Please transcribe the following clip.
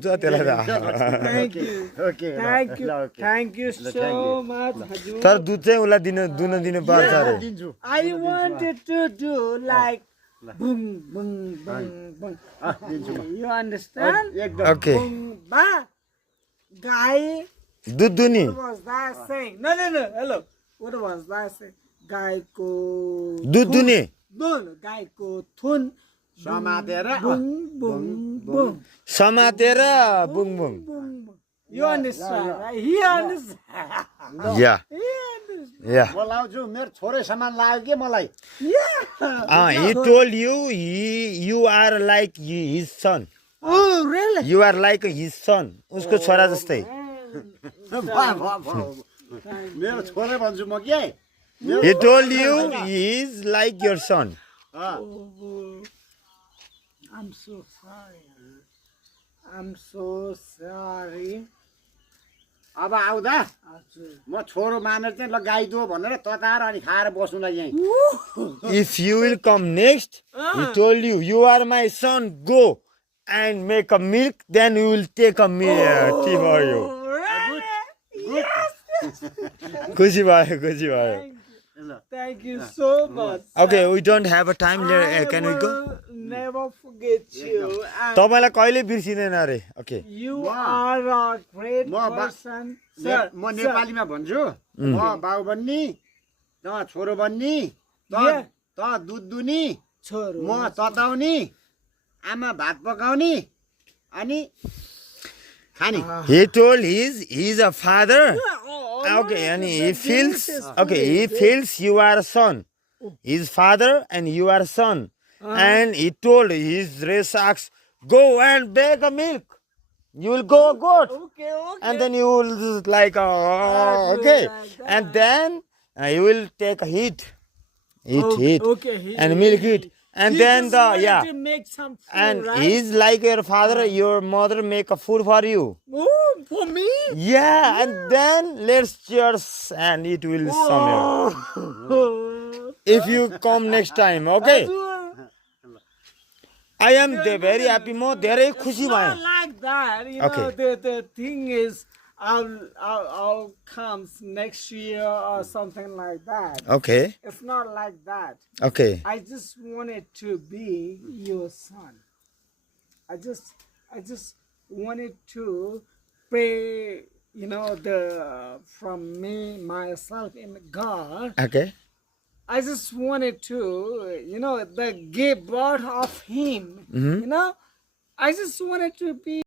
Thank you. Okay. Thank you. Okay. Thank you thank so you. much, Hajur. तर दुध चाहिँ उसलाई दुन दिनुपर्छ अरे दिन्छु I wanted to do like boom, boom, boom, boom. दिन्छु म You understand? एकदम ओके Boom, ba. Guy, दुध दुनी what was that saying? No. Hello. What was that saying? Guy ko. दुध दुने No. Guy ko thun. समातेर Boom, boom, boom. समातेर बुङ बुङ Boom. You understand, right? He understand. या He understand. या म लाउँछु मेरो छोरै सामान लाग्यो के मलाई Yeah. he told you you are like his son Oh, really? you are like his son उसको छोरा जस्तै मेरो छोरै भन्छु म के he told you he is like your son Oh, I'm so sorry. I'm so sorry. अब आउँदा Ajay. म छोरो मानेर चाहिँ ल गाइदो भनेर तताएर अनि खाएर बस्नुलाई यहीँ if you will come next he told you you are my son go and make a milk then we will take a tea for you Oh, really? Yes. खुसी भयो खुसी भयो Thank you so much. okay we don't have a time I can we go will never forget you. And तपाईलाई कहिले बिर्सिँदैन अरे okay you are a great म बा- person. Sir, म नेपालीमा भन्छु म बाउ बन्नी त छोरो बन्नी Yeah. त दुध दुनी Choro. म तताउने आमा भात पकाउने अनि खाने he told he's a father Oh, okay no, and the he feels delicious okay food he is feels you are a son his father and you are son and he told his race ox go and bake a milk you will go goat Okay. and then you will like okay and then you will take a heat Okay. and milk it and He then just the wanted yeah to make some food, and right? he's like your father your mother make a food for you Oh, for me? yeah and then let's cheers and it will somewhere Oh. if you come next time okay Azur, I am very happy म धेरै खुसी it's भएँ not like that. You Okay. know, the thing is, I'll come next year or something like that. okay It's not like that. okay I just wanted to be your son. I just wanted to pray, you know, from me myself in God. okay I just wanted to, you know, the give birth of him. You know, I just wanted to be